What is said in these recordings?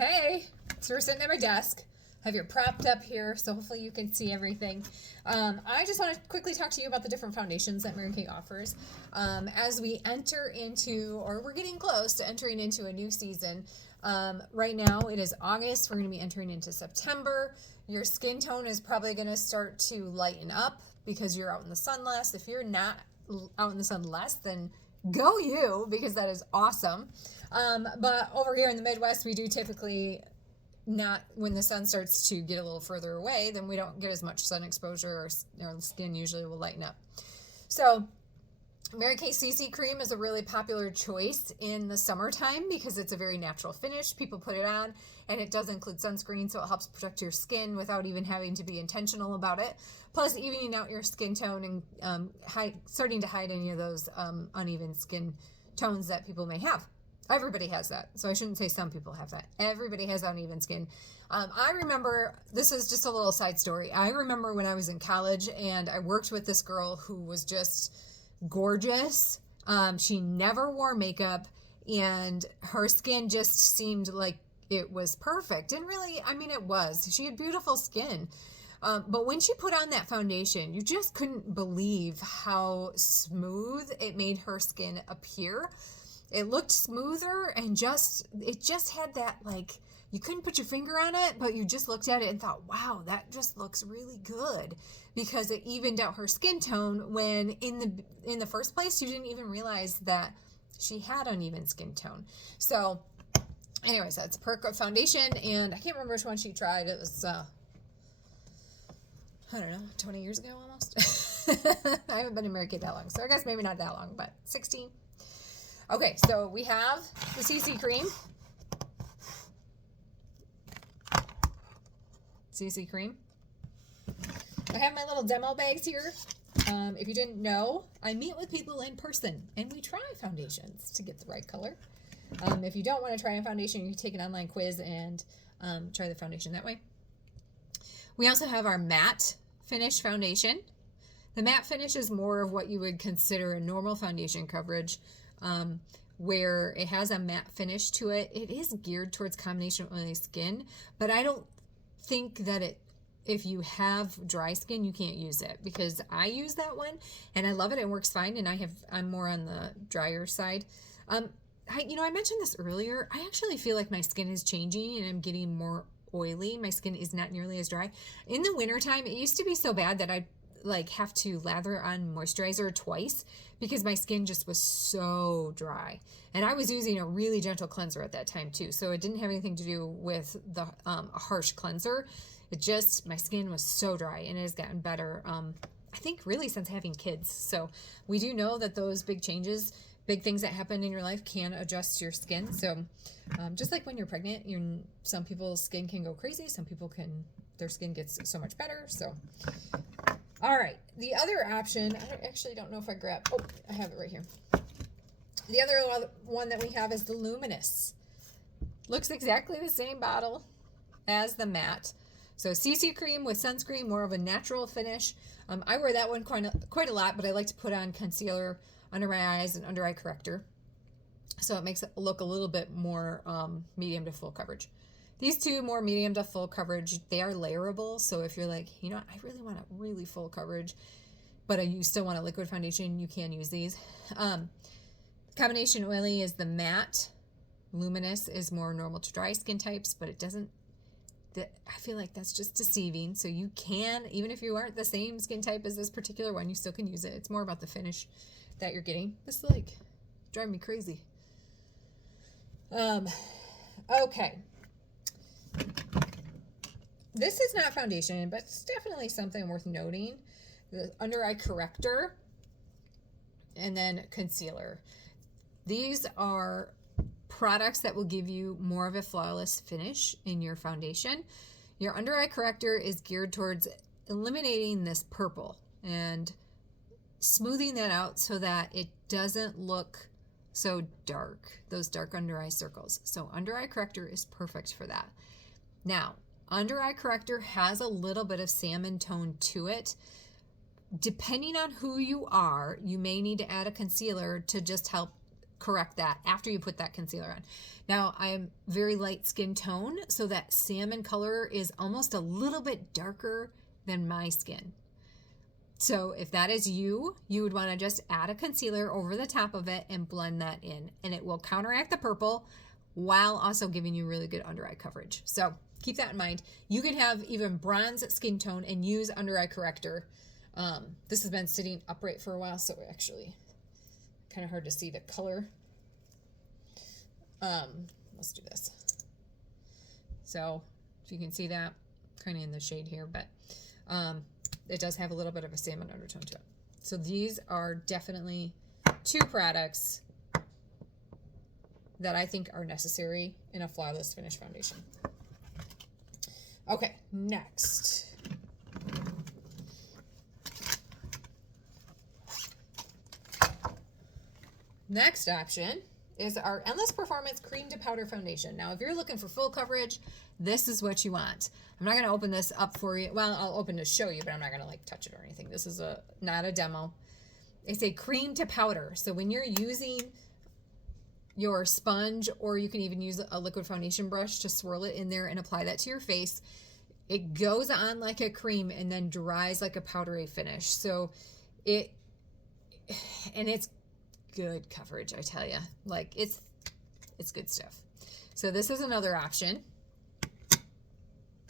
Hey, so we're sitting at my desk. Have you propped up here, so hopefully you can see everything. I just want to quickly talk to you about the different foundations that Mary Kay offers. As we enter into, or we're getting close to entering into a new season. Right now it is August. We're going to be entering into September. Your skin tone is probably going to start to lighten up because you're out in the sun less. If you're not out in the sun less, then go you, because that is awesome. But over here in the Midwest, we do typically not, when the sun starts to get a little further away, then we don't get as much sun exposure, or our skin usually will lighten up. So Mary Kay CC cream is a really popular choice in the summertime because it's a very natural finish. People put it on and it does include sunscreen, so it helps protect your skin without even having to be intentional about it. Plus, evening out your skin tone and starting to hide any of those uneven skin tones that people may have. Everybody has that. So I shouldn't say some people have that. Everybody has uneven skin. I remember, this is just a little side story. I remember when I was in college and I worked with this girl who was just gorgeous. She never wore makeup and her skin just seemed like it was perfect. And really, I mean, it was. She had beautiful skin. But when she put on that foundation, you just couldn't believe how smooth it made her skin appear. It looked smoother and it just had that, like, you couldn't put your finger on it, but you just looked at it and thought, wow, that just looks really good, because it evened out her skin tone when in the first place you didn't even realize that she had uneven skin tone. So anyways, that's a perk of foundation, and I can't remember which one she tried. It was I don't know, 20 years ago almost. I haven't been in Mary Kay that long, so I guess maybe not that long, but 16. Okay, so we have the CC cream. CC cream. I have my little demo bags here. If you didn't know, I meet with people in person and we try foundations to get the right color. If you don't want to try a foundation, you can take an online quiz and try the foundation that way. We also have our matte finish foundation. The matte finish is more of what you would consider a normal foundation coverage, where it has a matte finish to it. It is geared towards combination oily skin, but I don't think that if you have dry skin, you can't use it, because I use that one and I love it. It works fine, and I'm more on the drier side. I mentioned this earlier. I actually feel like my skin is changing and I'm getting more oily. My skin is not nearly as dry. In the wintertime, it used to be so bad that I'd have to lather on moisturizer twice because my skin just was so dry. And I was using a really gentle cleanser at that time too. So it didn't have anything to do with the harsh cleanser. It just, my skin was so dry, and it has gotten better. I think really since having kids. So we do know that those big changes, big things that happen in your life can adjust your skin. So just like when you're pregnant, some people's skin can go crazy. Some people their skin gets so much better. So all right, the other option, I actually don't know if I have it right here. The other one that we have is the Luminous. Looks exactly the same bottle as the matte. So CC cream with sunscreen, more of a natural finish. I wear that one quite a lot, but I like to put on concealer under my eyes and under eye corrector. So it makes it look a little bit more medium to full coverage. These two, more medium to full coverage, they are layerable. So if you're like, I really want a really full coverage, but you still want a liquid foundation, you can use these. Combination oily is the matte. Luminous is more normal to dry skin types, but I feel like that's just deceiving. So you can, even if you aren't the same skin type as this particular one, you still can use it. It's more about the finish that you're getting. This drive me crazy. Okay. This is not foundation, but it's definitely something worth noting. The under eye corrector and then concealer. These are products that will give you more of a flawless finish in your foundation. Your under eye corrector is geared towards eliminating this purple and smoothing that out so that it doesn't look so dark, those dark under eye circles. So under eye corrector is perfect for that. Now, under eye corrector has a little bit of salmon tone to it. Depending on who you are, you may need to add a concealer to just help correct that after you put that concealer on. Now, I'm very light skin tone, so that salmon color is almost a little bit darker than my skin. So if that is you, you would want to just add a concealer over the top of it and blend that in, and it will counteract the purple while also giving you really good under eye coverage. So keep that in mind. You can have even bronze skin tone and use under eye corrector. This has been sitting upright for a while, so actually kind of hard to see the color. Let's do this. So if you can see that, kind of in the shade here, but it does have a little bit of a salmon undertone to it. So these are definitely two products that I think are necessary in a flawless finish foundation. Okay, next. Next option is our Endless Performance Cream to Powder Foundation. Now, if you're looking for full coverage, this is what you want. I'm not going to open this up for you. Well, I'll open to show you, but I'm not going to like touch it or anything. This is not a demo. It's a cream to powder. So when you're using your sponge, or you can even use a liquid foundation brush to swirl it in there and apply that to your face, it goes on like a cream and then dries like a powdery finish. So it's good coverage, I tell you. Like it's good stuff. So this is another option.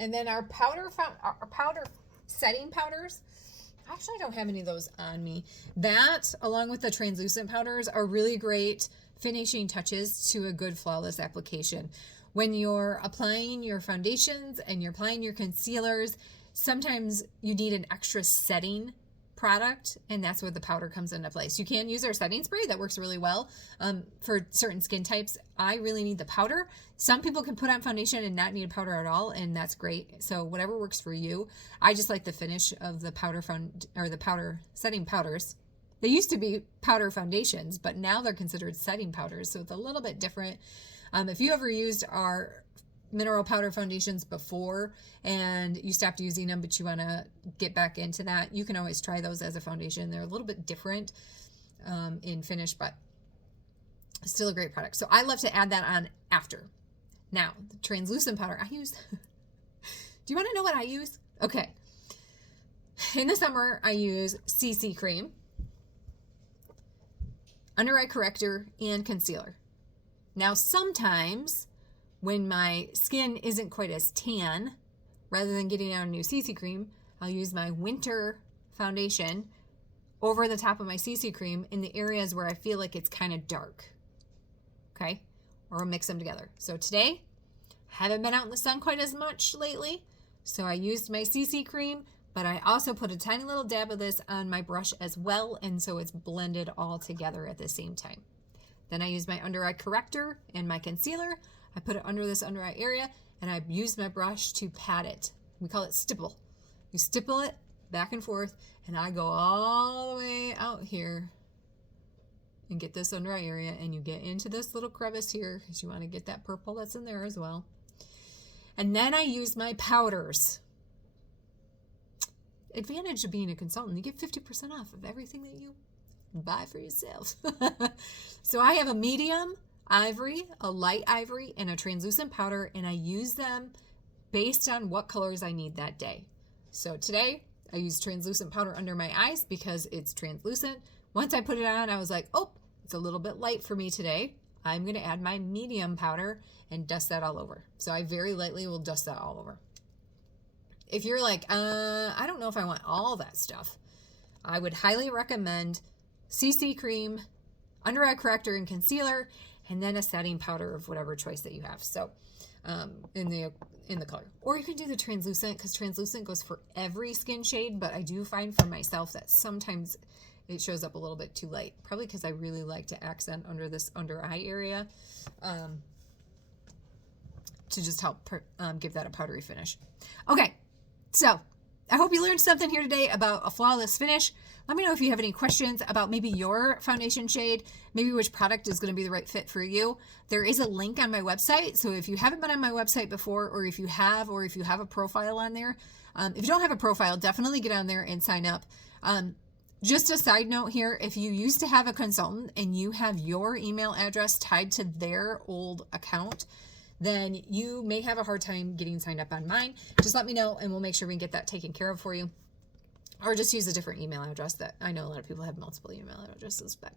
And then our powder setting powders, actually I don't have any of those on me. That, along with the translucent powders, are really great finishing touches to a good flawless application. When you're applying your foundations and you're applying your concealers, sometimes you need an extra setting product, and that's where the powder comes into place. You can use our setting spray. That works really well for certain skin types. I really need the powder. Some people can put on foundation and not need a powder at all, and that's great. So whatever works for you. I just like the finish of the powder setting powders. They used to be powder foundations, but now they're considered setting powders, so it's a little bit different. If you ever used our mineral powder foundations before and you stopped using them, but you want to get back into that, you can always try those as a foundation. They're a little bit different in finish, but still a great product. So I love to add that on after. Now, the translucent powder I use. Do you want to know what I use? Okay. In the summer, I use CC cream, under eye corrector, and concealer. Now, sometimes when my skin isn't quite as tan, rather than getting out a new CC cream, I'll use my winter foundation over the top of my CC cream in the areas where I feel like it's kind of dark. Okay? Or I'll mix them together. So today, I haven't been out in the sun quite as much lately, so I used my CC cream, but I also put a tiny little dab of this on my brush as well, and so it's blended all together at the same time. Then I use my under eye corrector and my concealer. I put it under this under eye area, and I use my brush to pat it. We call it stipple. You stipple it back and forth, and I go all the way out here and get this under eye area, and you get into this little crevice here because you want to get that purple that's in there as well. And then I use my powders. Advantage of being a consultant, you get 50% off of everything that you buy for yourself. So I have a medium ivory, a light ivory, and a translucent powder, and I use them based on what colors I need that day. So today I use translucent powder under my eyes because it's translucent. Once I put it on, I was like, oh, it's a little bit light for me today. I'm going to add my medium powder and dust that all over. So I very lightly will dust that all over. If you're like, I don't know if I want all that stuff, I would highly recommend CC cream, under eye corrector and concealer, and then a setting powder of whatever choice that you have. So in the color. Or you can do the translucent, because translucent goes for every skin shade, but I do find for myself that sometimes it shows up a little bit too light. Probably because I really like to accent under this under eye area to just help give that a powdery finish. Okay, so I hope you learned something here today about a flawless finish. Let me know if you have any questions about maybe your foundation shade, maybe which product is going to be the right fit for you. There is a link on my website, so if you haven't been on my website before, or if you have a profile on there, if you don't have a profile, definitely get on there and sign up. Just a side note here, if you used to have a consultant and you have your email address tied to their old account, then you may have a hard time getting signed up on mine. Just let me know and we'll make sure we can get that taken care of for you. Or just use a different email address. That I know a lot of people have multiple email addresses. But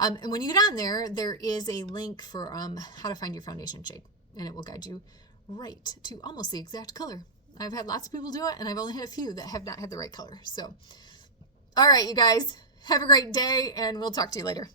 and when you get on there, there is a link for how to find your foundation shade. And it will guide you right to almost the exact color. I've had lots of people do it, and I've only had a few that have not had the right color. So, all right, you guys, have a great day, and we'll talk to you later.